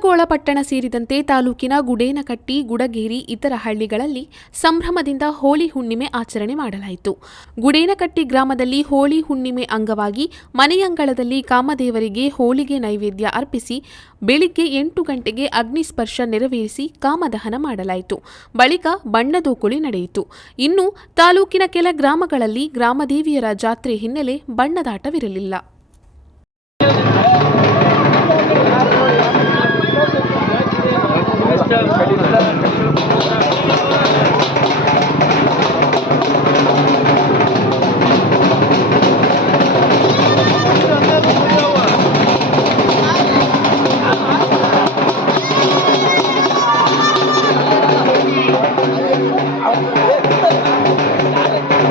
ಕುಂದಗೋಳ ಪಟ್ಟಣ ಸೇರಿದಂತೆ ತಾಲೂಕಿನ ಗುಡೇನಕಟ್ಟಿ, ಗುಡಗೇರಿ, ಇತರ ಹಳ್ಳಿಗಳಲ್ಲಿ ಸಂಭ್ರಮದಿಂದ ಹೋಳಿ ಹುಣ್ಣಿಮೆ ಆಚರಣೆ ಮಾಡಲಾಯಿತು. ಗುಡೇನಕಟ್ಟಿ ಗ್ರಾಮದಲ್ಲಿ ಹೋಳಿ ಹುಣ್ಣಿಮೆ ಅಂಗವಾಗಿ ಮನೆಯಂಗಳದಲ್ಲಿ ಕಾಮದೇವರಿಗೆ ಹೋಳಿಗೆ ನೈವೇದ್ಯ ಅರ್ಪಿಸಿ, ಬೆಳಿಗ್ಗೆ ಎಂಟು ಗಂಟೆಗೆ ಅಗ್ನಿಸ್ಪರ್ಶ ನೆರವೇರಿಸಿ ಕಾಮದಹನ ಮಾಡಲಾಯಿತು. ಬಳಿಕ ಬಣ್ಣದೋಕುಳಿ ನಡೆಯಿತು. ಇನ್ನು ತಾಲೂಕಿನ ಕೆಲ ಗ್ರಾಮಗಳಲ್ಲಿ ಗ್ರಾಮದೇವಿಯರ ಜಾತ್ರೆ ಹಿನ್ನೆಲೆ ಬಣ್ಣದಾಟವಿರಲಿಲ್ಲ. trơn phải đi lên cái nước Thank you.